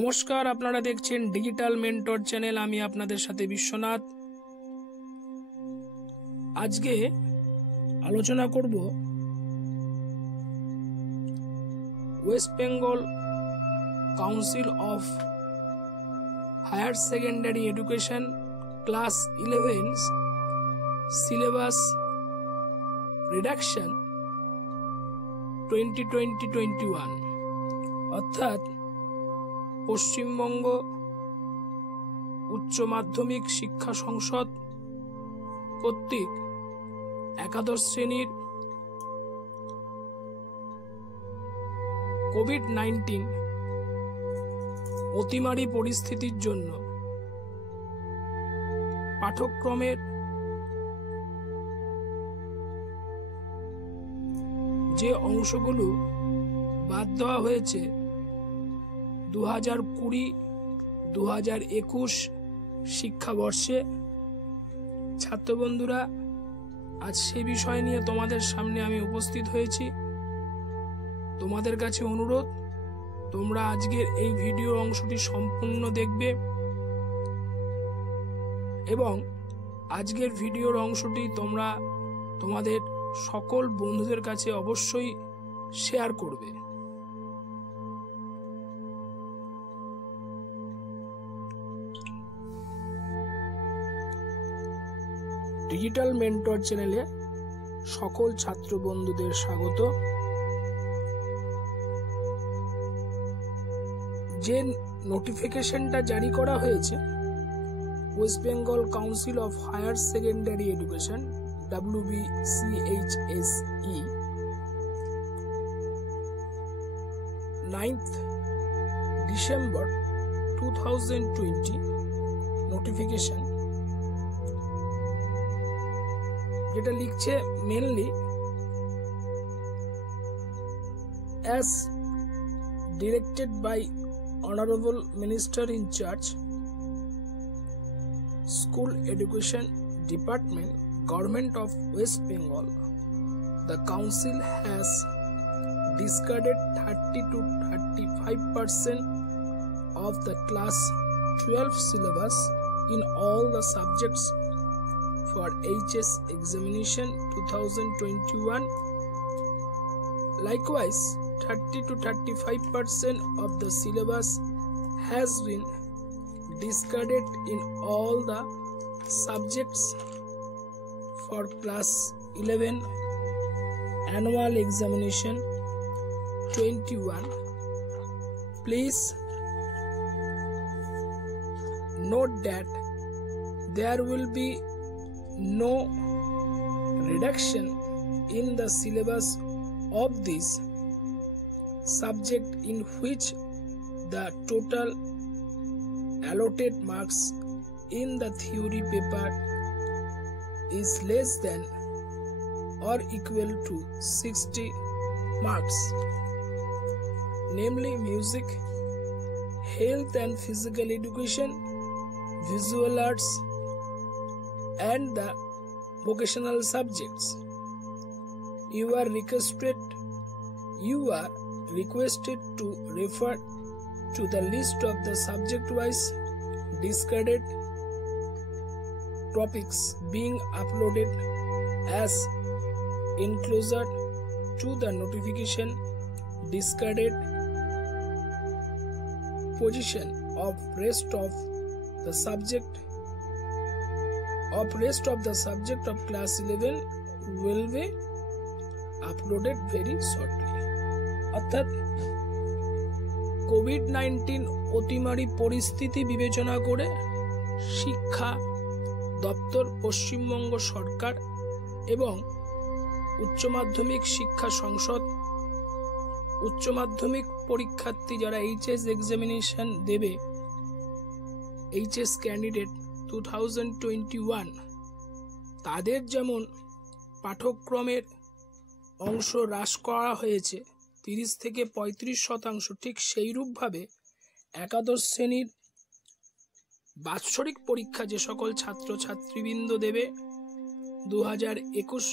নমস্কার, আপনারা দেখছেন ডিজিটাল মেন্টর চ্যানেল। আমি আপনাদের সাথে বিশ্বনাথ। আজকে আলোচনা করব West Bengal Council of Higher Secondary Education class 11 syllabus reduction 2020-21, অর্থাৎ পশ্চিমবঙ্গ উচ্চ মাধ্যমিক শিক্ষা সংসদ কর্তৃক একাদশ শ্রেণীর কোভিড-19 অতিমারী পরিস্থিতির জন্য পাঠ্যক্রমের যে অংশগুলো বাদ দেওয়া হয়েছে 2020-2021 শিক্ষাবর্ষে, ছাত্র বন্ধুরা, আজ সে বিষয় নিয়ে তোমাদের সামনে আমি উপস্থিত হয়েছি। তোমাদের কাছে অনুরোধ, তোমরা আজকের এই ভিডিও অংশটি সম্পূর্ণ দেখবে এবং আজকের ভিডিওর অংশটি তোমরা তোমাদের সকল বন্ধুদের কাছে অবশ্যই শেয়ার করবে। ডিজিটাল মেন্টর চ্যানেলে সকল ছাত্র বন্ধুদের স্বাগত। যে নোটিফিকেশনটা জারি করা হয়েছে West Bengal Council of Higher Secondary Education WBCHSE 9th December 2020 notification, যেটা লিখছে mainly as directed by Honorable Minister in charge, School Education Department, Government of West Bengal, the Council has discarded 30 to 35% of the class 12 syllabus in all the subjects for HS examination 2021. Likewise, 30 to 35% of the syllabus has been discarded in all the subjects for class 11 annual examination 21. Please note that there will be no reduction in the syllabus of this subject in which the total allotted marks in the theory paper is less than or equal to 60 marks, namely music, health and physical education, visual arts and the vocational subjects. You are requested to refer to the list of the subject-wise discarded topics being uploaded as enclosure to the notification. Discarded position of rest of the subject of class 11 will be uploaded very shortly. অর্থাৎ COVID-19 অতিমারী পরিস্থিতি বিবেচনা করে শিক্ষা দপ্তর, পশ্চিমবঙ্গ সরকার এবং উচ্চ মাধ্যমিক শিক্ষা সংসদ উচ্চ মাধ্যমিক পরীক্ষার্থী যারা HS এক্সামিনেশন দেবে, HS ক্যান্ডিডেট 2021, তাদের যেমন পাঠ্যক্রমের অংশ হ্রাস করা হয়েছে 30 থেকে 35%, ঠিক সেইরূপভাবে একাদশ শ্রেণীর বাৎসরিক পরীক্ষা যে সকল ছাত্রছাত্রীবৃন্দ দেবে 2021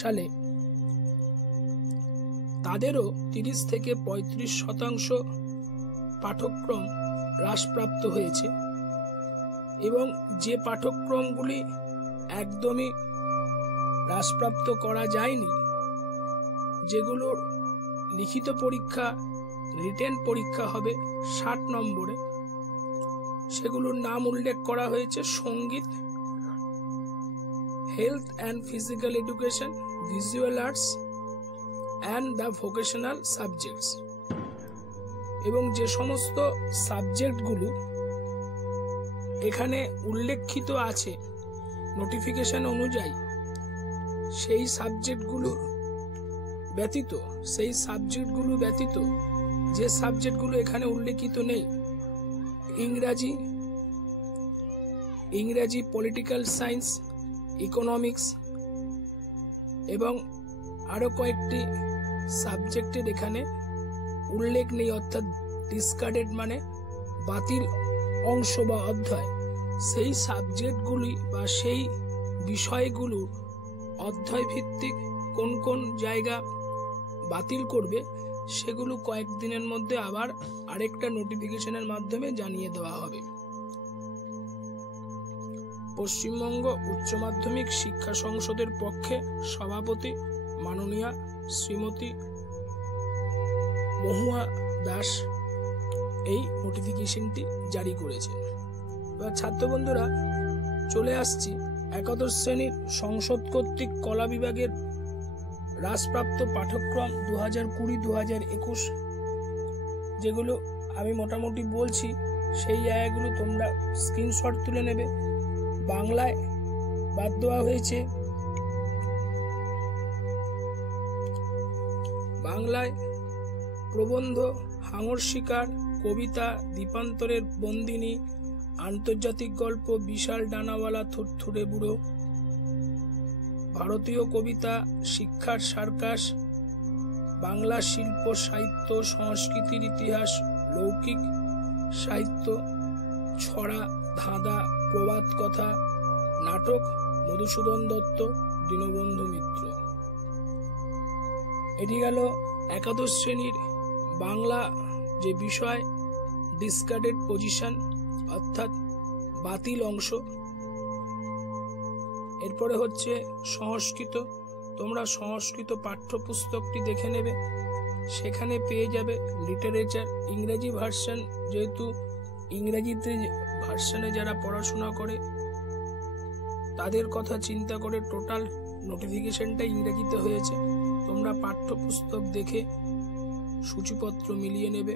সালে, তাদেরও 30 থেকে 35% পাঠ্যক্রম হ্রাসপ্রাপ্ত হয়েছে এবং যে পাঠ্যক্রমগুলি একদমই হ্রাসপ্রাপ্ত করা যায়নি, যেগুলোর লিখিত পরীক্ষা রিটেন পরীক্ষা হবে 60 নম্বরে, সেগুলোর নাম উল্লেখ করা হয়েছে সঙ্গীত, health and physical education, visual arts and the vocational subjects. এবং যে সমস্ত সাবজেক্টগুলো এখানে উল্লেখিত আছে নোটিফিকেশন অনুযায়ী, সেই সাবজেক্টগুলো ব্যতীত যে সাবজেক্টগুলো এখানে উল্লেখিত নেই, ইংরাজি, পলিটিক্যাল সায়েন্স, ইকোনমিক্স এবং আরো কয়েকটি সাবজেক্টের এখানে উল্লেখ নেই, অর্থাৎ ডিসকার্ডেড মানে বাতিল অংশ বা অধ্যায়। সেই সাবজেক্টগুলি বা সেই বিষয়গুলো অধ্যায় ভিত্তিক কোন কোন জায়গা বাতিল করবে, সেগুলো কয়েকদিনের মধ্যে আবার আরেকটা নোটিফিকেশনের মাধ্যমে জানিয়ে দেওয়া হবে। পশ্চিমবঙ্গ উচ্চ মাধ্যমিক শিক্ষা সংসদের পক্ষে সভাপতি মাননীয়া শ্রীমতী মহুয়া দাস এই নোটিফিকেশনটি জারি করেছে। এবার ছাত্র বন্ধুরা, চলে আসছি একাদশ শ্রেণীর সংসদ কর্তৃক কলা বিভাগের হ্রাসপ্রাপ্ত পাঠ্যক্রম 2020-2021, যেগুলো আমি মোটামুটি বলছি, সেই জায়গাগুলো তোমরা স্ক্রিনশট তুলে নেবে। বাংলায় বাদ দেওয়া হয়েছে, বাংলায় প্রবন্ধ, হাঙর শিকার, কবিতা, দীপান্তরের বন্দিনী, আন্তর্জাতিক গল্প, বিশাল ডানাওয়ালা থুরথুরে বুড়ো, ভারতীয় কবিতা, শিক্ষার সার্কাস, বাংলা শিল্প সাহিত্য, সংস্কৃতির ইতিহাস, লৌকিক সাহিত্য, ছড়া, ধাঁধা, প্রবাদ কথা, নাটক, মধুসূদন দত্ত, দীনবন্ধু মিত্র। এটি গেল একাদশ শ্রেণীর বাংলা যে বিষয় ডিসকার্ডেড পজিশন, অর্থাৎ বাতিল অংশ। এরপরে হচ্ছে সংস্কৃত। তোমরা সংস্কৃত পাঠ্যপুস্তকটি দেখে নেবে, সেখানে পেয়ে যাবে লিটারেচার ইংরেজি ভার্সন। যেহেতু ইংরেজিতে ভার্সনে যারা পড়াশোনা করে তাদের কথা চিন্তা করে টোটাল নোটিফিকেশনটা ইংরেজিতে হয়েছে। তোমরা পাঠ্যপুস্তক দেখে সূচিপত্র মিলিয়ে নেবে।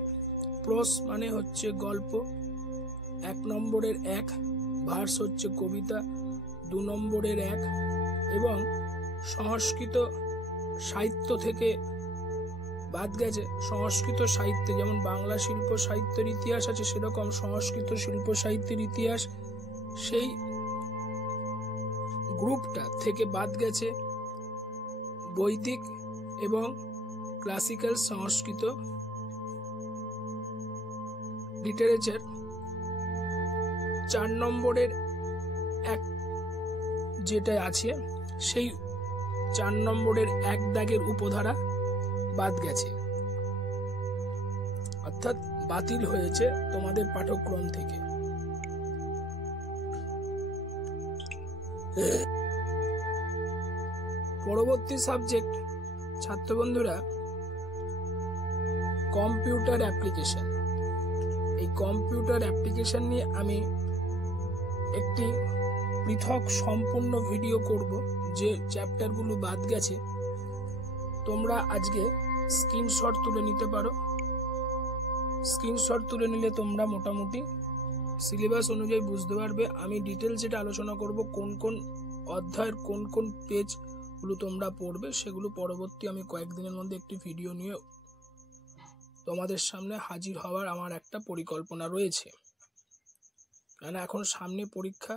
প্রস মানে হচ্ছে গল্প, 1 নম্বরের 1, ভার্স হচ্ছে কবিতা 2 নম্বরের 1, এবং সংস্কৃত সাহিত্য থেকে বাদ গেছে সংস্কৃত সাহিত্যে, যেমন বাংলা শিল্প সাহিত্যের ইতিহাস আছে, সেরকম সংস্কৃত শিল্প সাহিত্যের ইতিহাস, সেই গ্রুপটা থেকে বাদ গেছে বৈদিক এবং ক্লাসিক্যাল সংস্কৃত লিটারেচার। 4 নম্বরের 1 যেটা আছে, সেই 4 নম্বরের 1 দাগের উপধারা বাদ গেছে, অর্থাৎ বাতিল হয়েছে তোমাদের পাঠ্যক্রম থেকে। পরবর্তী সাবজেক্ট ছাত্র বন্ধুরা কম্পিউটার অ্যাপ্লিকেশন। এই কম্পিউটার অ্যাপ্লিকেশন নিয়ে আমি একটি পৃথক সম্পূর্ণ ভিডিও করব, যে চ্যাপ্টারগুলো বাদ গেছে তোমরা আজকে স্ক্রিনশট তুলে নিতে পারো। স্ক্রিনশট তুলে নিলে তোমরা মোটামুটি সিলেবাস অনুযায়ী বুঝতে পারবে আমি ডিটেলস যেটা আলোচনা করব, কোন কোন অধ্যায়ের কোন কোন পেজগুলো তোমরা পড়বে, সেগুলো পরবর্তী আমি কয়েকদিনের মধ্যে একটি ভিডিও নিয়ে তোমাদের সামনে হাজির হওয়ার আমার একটা পরিকল্পনা রয়েছে। কারণ এখন সামনে পরীক্ষা,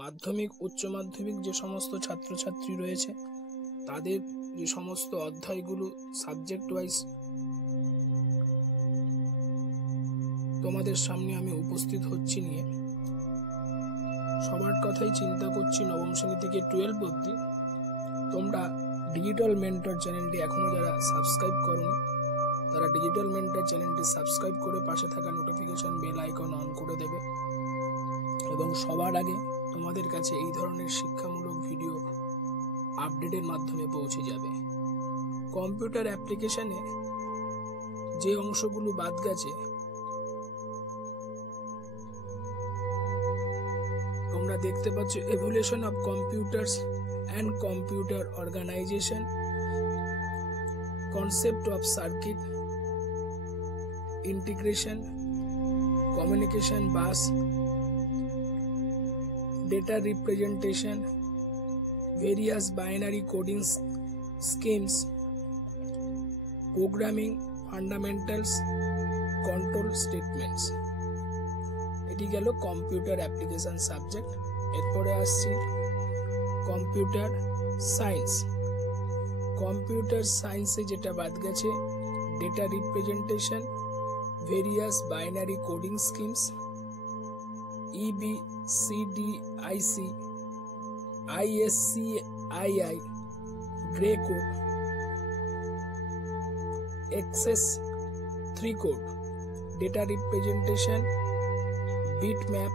মাধ্যমিক উচ্চ মাধ্যমিক যে সমস্ত ছাত্রছাত্রী রয়েছে তাদের যে সমস্ত অধ্যায়গুলো সাবজেক্ট ওয়াইজ তোমাদের সামনে আমি উপস্থিত হচ্ছি নিয়ে, সবার কথাই চিন্তা করছি নবম শ্রেণী থেকে 12 অবধি। তোমরা ডিজিটাল মেন্টর চ্যানেলটি এখনো যারা সাবস্ক্রাইব করোনি তারা ডিজিটাল মেন্টর চ্যানেলটি সাবস্ক্রাইব করে পাশে থাকা নোটিফিকেশন বেল আইকন অন করে দেবে এবং সবার আগে তোমাদের কাছে এই ধরনের শিক্ষামূলক ভিডিও আপডেটের মাধ্যমে পৌঁছে যাবে। কম্পিউটার অ্যাপ্লিকেশনে যে অংশগুলো বাদ গেছে তোমরা দেখতে পাচ্ছ, evolution of computers and computer organisation, concept of circuit integration, communication bus, data representation, various binary coding schemes, programming fundamentals, control statements। এটি গেল কম্পিউটার অ্যাপ্লিকেশন সাবজেক্ট। এরপরে আসছি কম্পিউটার সায়েন্স। কম্পিউটার সায়েন্সে যেটা বাদ গেছে, data representation, various binary coding schemes, EBCDIC, ISCII, Gray code, XS3 code, data representation, bitmap,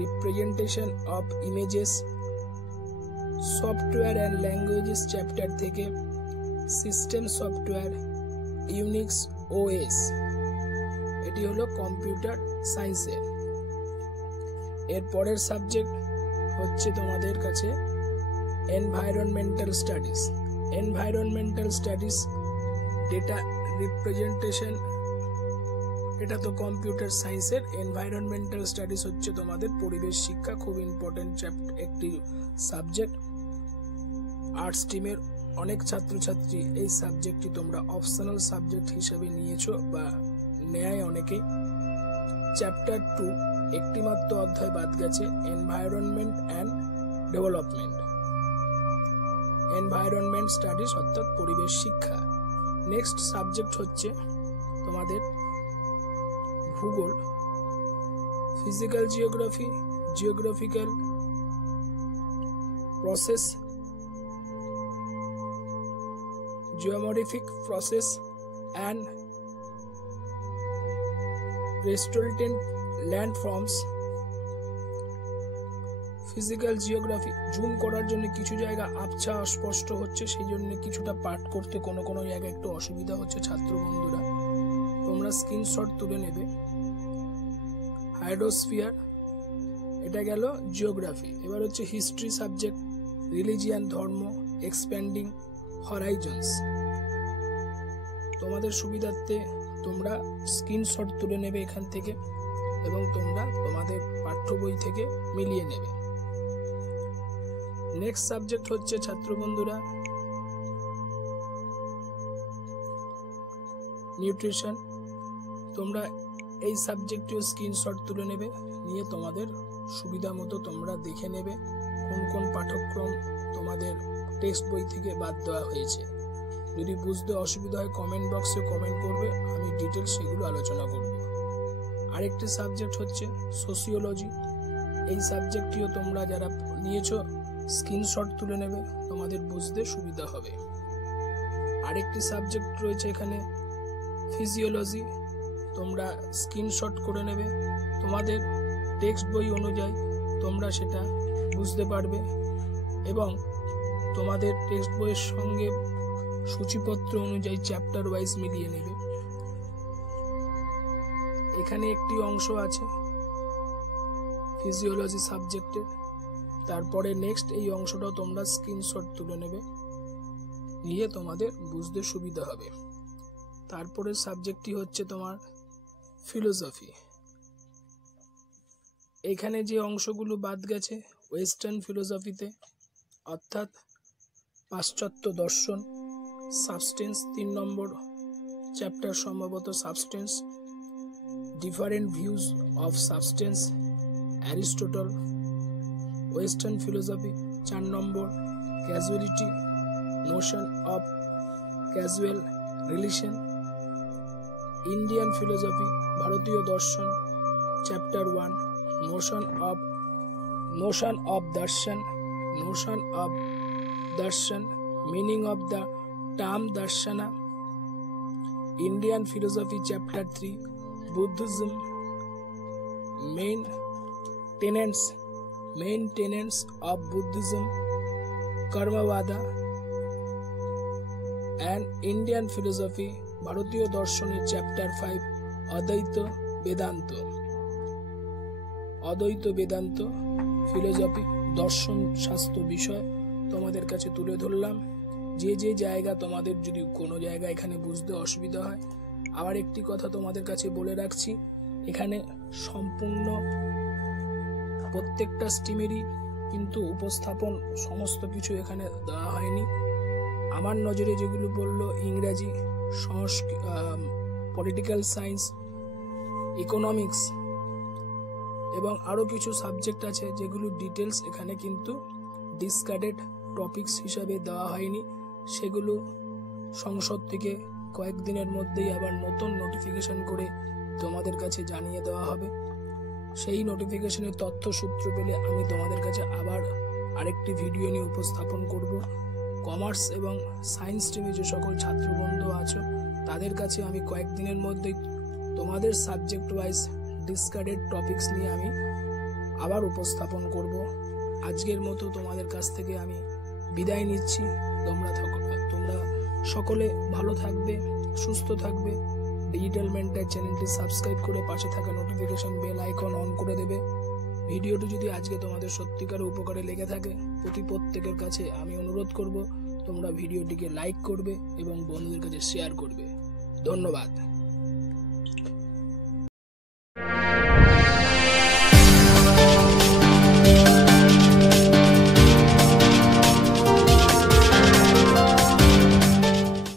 representation of images, software and languages chapter থেকে system software, Unix OS। এটি হলো computer সায়েন্সের। এর পরের সাবজেক্ট হচ্ছে তোমাদের কাছে environmental studies. Environmental studies, data representation, এটা তো কম্পিউটার সায়েন্সের। এনভায়রনমেন্টাল স্টাডিজ হচ্ছে তোমাদের পরিবেশ শিক্ষা, খুব ইম্পর্টেন্ট একটি সাবজেক্ট। আর্টস স্ট্রিমের অনেক ছাত্রছাত্রী এই সাবজেক্টটি তোমরা অপশনাল সাবজেক্ট হিসেবে নিয়েছো বা নেয় অনেকে। চ্যাপ্টার 2 একটি মাত্র অধ্যায় বাদ গেছে, environment and development, environment studies অর্থাৎ পরিবেশ শিক্ষা। নেক্সট সাবজেক্ট হচ্ছে তোমাদের ভূগোল, physical geography, geographical process, geomorphic process and resultant landforms, physical geography. Zoom করার জন্য কিছু জায়গা আবছা অস্পষ্ট হচ্ছে, সেই জন্য কিছুটা পাঠ করতে কোনো জায়গায় একটু অসুবিধা হচ্ছে ছাত্র বন্ধুরা, তোমরা স্ক্রিনশট তুলে নেবে। হাইড্রোস্ফিয়ার, এটা গেল জিওগ্রাফি। এবার হচ্ছে হিস্ট্রি সাবজেক্ট, রিলিজিয়ান, ধর্ম, এক্সপ্যান্ডিং হরাইজনস। তোমাদের সুবিধার্থে তোমরা স্ক্রিনশট তুলে নেবে এখান থেকে এবং তোমরা তোমাদের পাঠ্য বই থেকে মিলিয়ে নেবে। নেক্সট সাবজেক্ট হচ্ছে ছাত্র বন্ধুরা নিউট্রিশন। তোমরা এই সাবজেক্টেও স্ক্রিনশট তুলে নেবে, নিয়ে তোমাদের সুবিধা মতো তোমরা দেখে নেবে কোন কোন পাঠ্যক্রম তোমাদের টেক্সট বই থেকে বাদ দেওয়া হয়েছে। যদি বুঝতে অসুবিধা হয় কমেন্ট বক্সে কমেন্ট করবে, আমি ডিটেলস সেগুলো আলোচনা করব। আরেকটি সাবজেক্ট হচ্ছে সোসিওলজি। এই সাবজেক্টটিও তোমরা যারা নিয়েছো স্ক্রিনশট তুলে নেবে, তোমাদের বুঝতে সুবিধা হবে। আরেকটি সাবজেক্ট রয়েছে এখানে ফিজিওলজি, তোমরা স্ক্রিনশট করে নেবে, তোমাদের টেক্সট বই অনুযায়ী তোমরা সেটা বুঝতে পারবে এবং তোমাদের টেক্সট বইয়ের সঙ্গে সূচিপত্র অনুযায়ী চ্যাপ্টার ওয়াইজ মিলিয়ে নেবে। এখানে একটি অংশ আছে ফিজিওলজি সাবজেক্টের, তারপরে নেক্সট এই অংশটাও তোমরা স্ক্রিনশট তুলে নেবে, নিয়ে তোমাদের বুঝতে সুবিধা হবে। তারপরে সাবজেক্টটি হচ্ছে তোমার ফিলোসফি। এখানে যে অংশগুলো বাদ গেছে ওয়েস্টার্ন ফিলোসফিতে, অর্থাৎ পাশ্চাত্য দর্শন, সাবস্টেন্স 3 নম্বর চ্যাপ্টার সম্ভবত substance, different views of substance, Aristotle. Western philosophy 4 নম্বর causality, notion of causal relation. Indian philosophy, ভারতীয় দর্শন, চ্যাপ্টার 1 নোশন অফ দর্শন, meaning of the term darshana, Indian Philosophy Chapter 3, Buddhism, Main tenets of Buddhism, Karmavada, and Indian Philosophy, ভারতীয় দর্শনের chapter 5, অদ্বৈত Vedanta philosophy দর্শন শাস্ত্র বিষয় তোমাদের কাছে তুলে ধরলাম। যে জায়গা তোমাদের যদি কোনো জায়গা এখানে বুঝতে অসুবিধা হয়, আবার একটি কথা তোমাদের কাছে বলে রাখছি, এখানে সম্পূর্ণ প্রত্যেকটা স্ট্রিমেরই কিন্তু উপস্থাপন সমস্ত কিছু এখানে দেওয়া হয়নি। আমার নজরে যেগুলো বললো ইংরাজি, পলিটিক্যাল সায়েন্স, ইকোনমিক্স এবং আরও কিছু সাবজেক্ট আছে যেগুলো ডিটেলস এখানে কিন্তু ডিসকার্ডেড টপিকস হিসাবে দেওয়া হয়নি। সেগুলো সংসদ থেকে কয়েকদিনের মধ্যেই আবার নতুন নোটিফিকেশন করে তোমাদের কাছে জানিয়ে দেওয়া হবে। সেই নোটিফিকেশনের তথ্য সূত্র পেলে আমি তোমাদের কাছে আবার আরেকটি ভিডিও নিয়ে উপস্থাপন করব। কমার্স এবং সায়েন্স স্ট্রিমে যে সকল ছাত্রবন্ধু আছো তাদের কাছে আমি কয়েকদিনের মধ্যেই তোমাদের সাবজেক্ট ওয়াইজ ডিসকার্ডেড টপিকস নিয়ে আমি আবার উপস্থাপন করব। আজকের মতো তোমাদের কাছ থেকে আমি বিদায় নিচ্ছি। তোমরা সকলে ভালো থাকবে, সুস্থ থাকবে। ডিজিটাল মেন্টার চ্যানেলটি সাবস্ক্রাইব করে পাশে থাকা নোটিফিকেশন বেল আইকন অন করে দেবে। ভিডিওটি যদি আজকে তোমাদের সত্যিকার উপকারে লেগে থাকে, প্রত্যেকের কাছে আমি অনুরোধ করব তোমরা ভিডিওটিকে লাইক করবে এবং বন্ধুদের কাছে শেয়ার করবে। ধন্যবাদ।